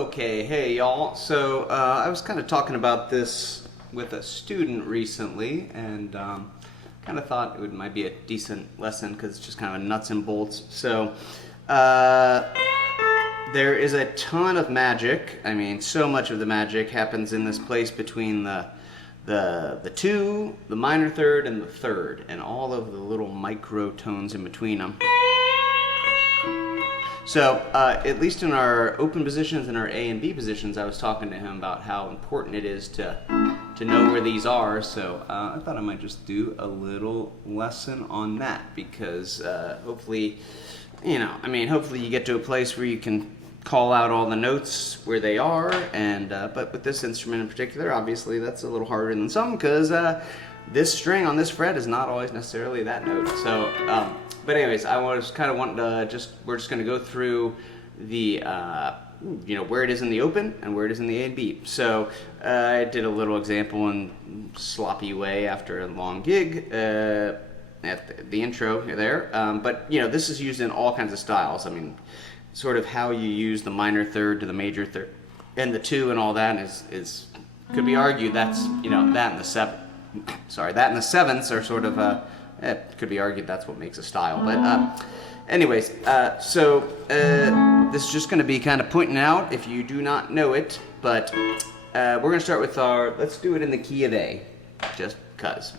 Okay, hey y'all. So I was kind of talking about this with a student recently, and kind of thought it might be a decent lesson because it's just kind of nuts and bolts. So there is a ton of magic. I mean, so much of the magic happens in this place between the two, the minor third, and the third, and all of the little micro tones in between them. So, at least in our open positions and our A and B positions, I was talking to him about how important it is to know where these are. So, I thought I might just do a little lesson on that because hopefully, hopefully you get to a place where you can call out all the notes where they are. And but with this instrument in particular, obviously that's a little harder than some because this string on this fret is not always necessarily that note. So. But anyways, I was kind of wanting to we're just going to go through the, where it is in the open and where it is in the A and B. So I did a little example in sloppy way after a long gig at the intro there. But, this is used in all kinds of styles. I mean, sort of how you use the minor third to the major third and the two and all that is could be argued that's, that and the sevenths are sort of, it could be argued that's what makes a style. But anyways, so this is just going to be kind of pointing out if you do not know it. But we're going to start with let's do it in the key of A, just because.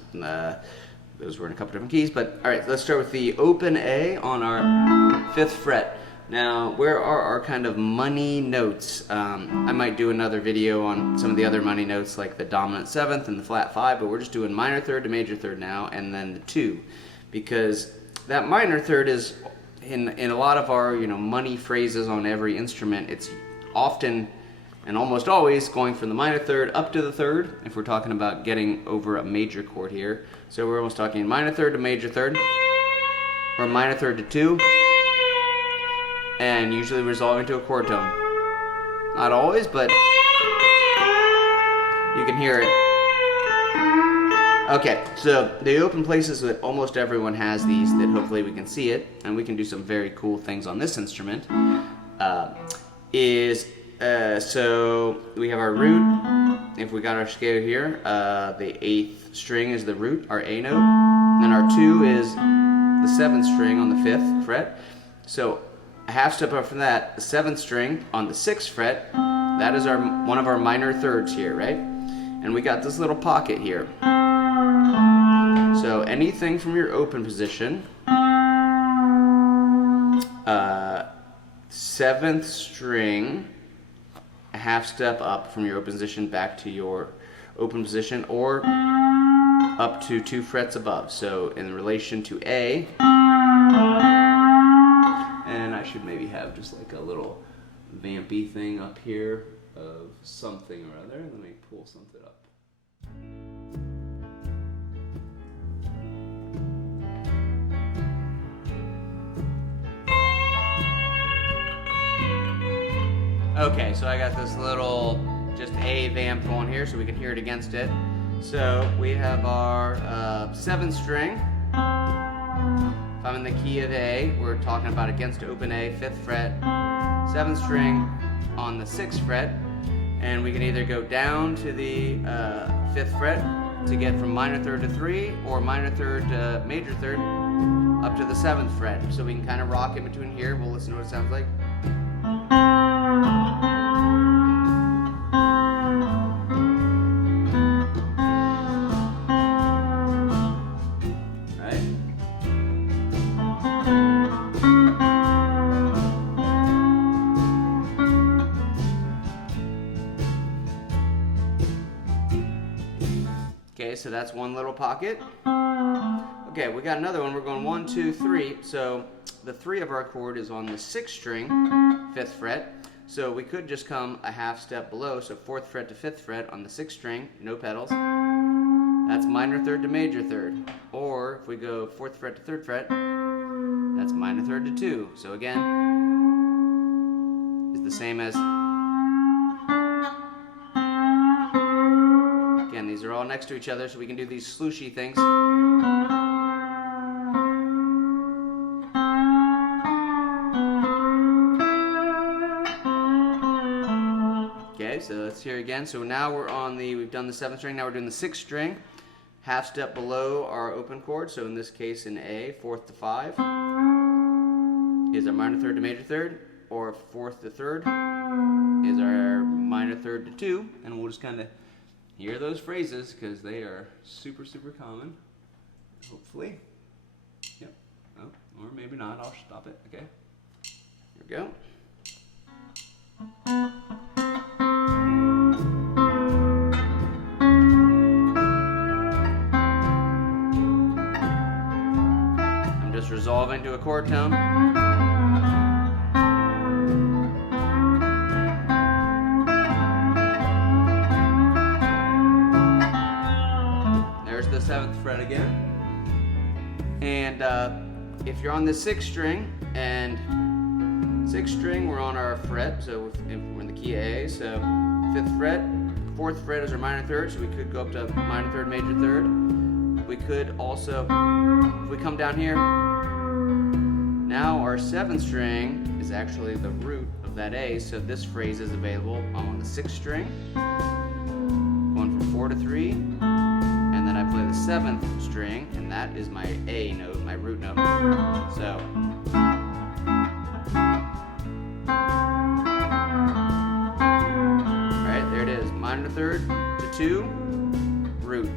Those were in a couple different keys. But all right, let's start with the open A on our 5th fret. Now, where are our kind of money notes? I might do another video on some of the other money notes like the dominant 7th and the flat 5, but we're just doing minor third to major third now, and then the 2. Because that minor third is, in a lot of our money phrases on every instrument, it's often and almost always going from the minor third up to the third, if we're talking about getting over a major chord here. So we're almost talking minor third to major third, or minor third to 2, and usually resolving to a chord tone. Not always, but you can hear it. Okay, so the open places that almost everyone has these, that hopefully we can see it, and we can do some very cool things on this instrument, so we have our root. If we got our scale here, the 8th string is the root, our A note, then our 2 is the 7th string on the 5th fret. So a half step up from that, the 7th string on the 6th fret, that is one of our minor thirds here, right? And we got this little pocket here. So anything from your open position, 7th string, a half step up from your open position back to your open position, or up to 2 frets above. So in relation to A, and I should maybe have just like a little vampy thing up here of something or other. Let me pull something up. Okay, so I got this little just A vamp going here so we can hear it against it. So we have our 7th string. If I'm in the key of A, we're talking about against open A, 5th fret, 7th string on the 6th fret, and we can either go down to the 5th fret to get from minor third to 3, or minor third to major third up to the 7th fret. So we can kind of rock in between here. We'll listen to what it sounds like. Okay, so that's one little pocket. Okay, we got another one. We're going 1, 2, 3. So the 3 of our chord is on the 6th string, 5th fret. So we could just come a half step below. So 4th fret to 5th fret on the 6th string, no pedals. That's minor third to major third. Or if we go 4th fret to 3rd fret, that's minor third to 2. So again, is the same as. Again, these are all next to each other, so we can do these slooshy things. so let's hear again. So now we've done the 7th string, now we're doing the 6th string. Half step below our open chord, so in this case in A, 4th to 5 is our minor 3rd to major 3rd, or 4th to 3rd is our minor 3rd to 2, and we'll just kind of hear those phrases because they are super, super common, hopefully. Yep, oh, or maybe not, I'll stop it, okay. Here we go. I'm just resolving to a chord tone. There's the 7th fret again. And if you're on the 6th string, and 6th string, we're on our fret, so we're in the key A, so 5th fret, 4th fret is our minor 3rd, so we could go up to minor 3rd, major 3rd. We could also, if we come down here, now our 7th string is actually the root of that A, so this phrase is available on the 6th string, going from 4 to 3, and then I play the 7th string, and that is my A note, my root note. So, there it is, minor 3rd to 2, root.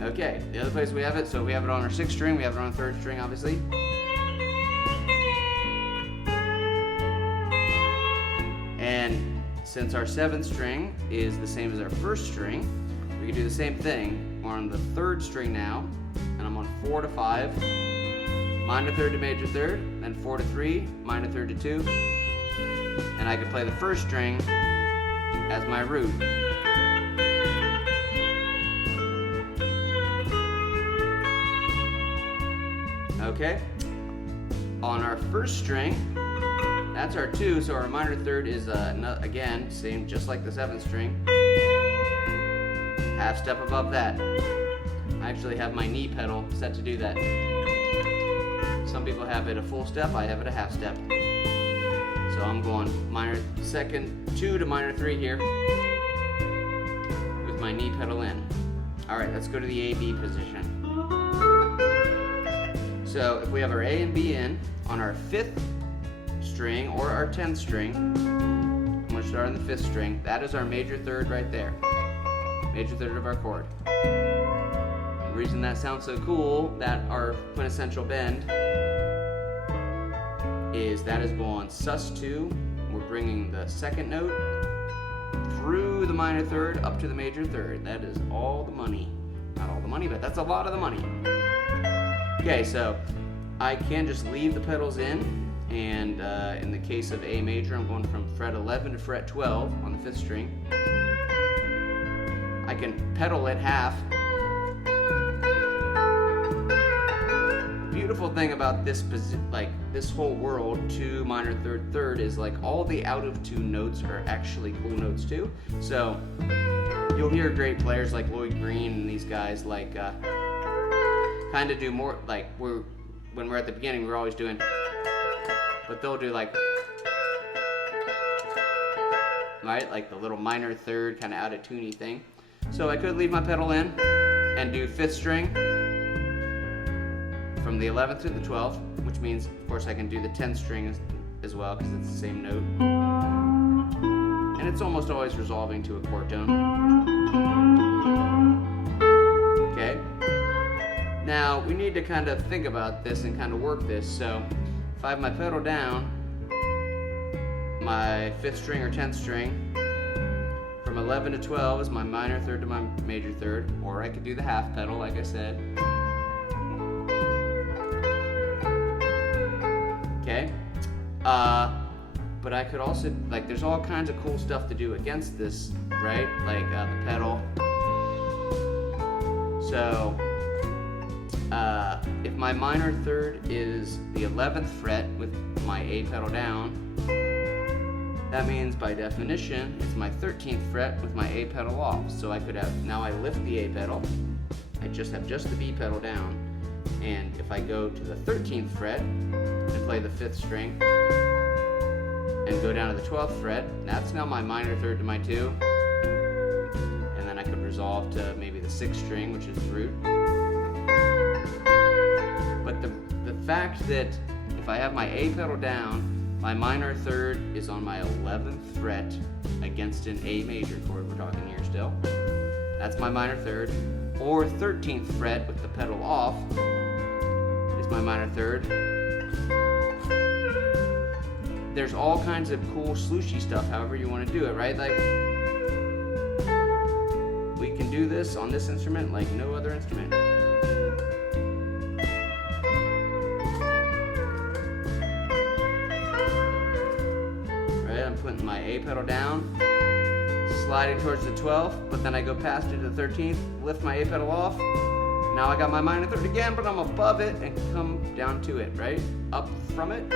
Okay, the other place we have it, so we have it on our 6th string, we have it on our 3rd string, obviously. And since our 7th string is the same as our 1st string, we can do the same thing. We're on the 3rd string now, and I'm on 4 to 5, minor 3rd to major 3rd, then 4 to 3, minor 3rd to 2, and I can play the 1st string as my root. Okay, on our 1st string, that's our 2, so our minor 3rd is again same, just like the 7th string. Half step above that. I actually have my knee pedal set to do that. Some people have it a full step, I have it a half step. So I'm going minor 2 to minor 3 here with my knee pedal in. Alright, let's go to the A-B position. So if we have our A and B in on our 5th string or our 10th string, I'm going to start on the 5th string. That is our major 3rd right there. Major 3rd of our chord. The reason that sounds so cool, that our quintessential bend, is that is going sus2. We're bringing the 2nd note through the minor 3rd up to the major 3rd. That is all the money. Not all the money, but that's a lot of the money. Okay, so I can just leave the pedals in, and in the case of A major, I'm going from fret 11 to fret 12 on the 5th string. I can pedal it half. Beautiful thing about this this whole world, 2 minor 3rd 3rd, is like all the out of tune notes are actually cool notes too. So you'll hear great players like Lloyd Green and these guys like kind of do more like when we're at the beginning we're always doing, but they'll do like, right, like the little minor 3rd kind of out of tuney thing. So I could leave my pedal in and do 5th string from the 11th to the 12th, which means, of course, I can do the 10th string as well because it's the same note. And it's almost always resolving to a chord tone. Okay? Now, we need to kind of think about this and kind of work this. So, if I have my pedal down, my 5th string or 10th string, from 11 to 12 is my minor 3rd to my major 3rd, or I could do the half pedal, like I said. Okay, but I could also, like, there's all kinds of cool stuff to do against this, right? Like the pedal. So, if my minor 3rd is the 11th fret with my A pedal down, that means by definition it's my 13th fret with my A pedal off. So I could have, now I lift the A pedal, I just have just the B pedal down, and if I go to the 13th fret and play the 5th string and go down to the 12th fret. That's now my minor third to my 2. And then I could resolve to maybe the 6th string, which is the root. But the fact that if I have my A pedal down, my minor third is on my 11th fret against an A major chord, we're talking here still. That's my minor third. Or 13th fret with the pedal off is my minor third. There's all kinds of cool slooshy stuff, however you want to do it, right? Like, we can do this on this instrument like no other instrument. Right, I'm putting my A pedal down, sliding towards the 12th, but then I go past it to the 13th, lift my A pedal off. Now I got my minor third again, but I'm above it and come down to it, right? Up from it.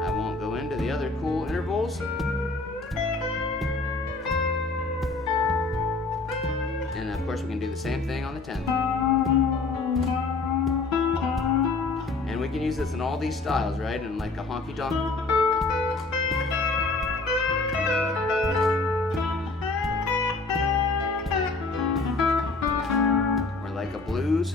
I won't go into the other cool intervals. And of course we can do the same thing on the 10th. And we can use this in all these styles, right? In like a honky tonk. Or like a blues.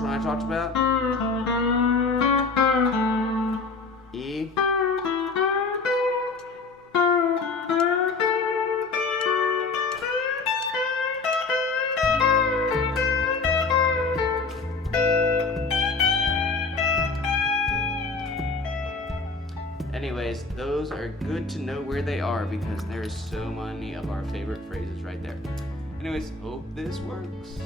One I talked about. E. Anyways, those are good to know where they are because there's so many of our favorite phrases right there. Anyways, hope this works.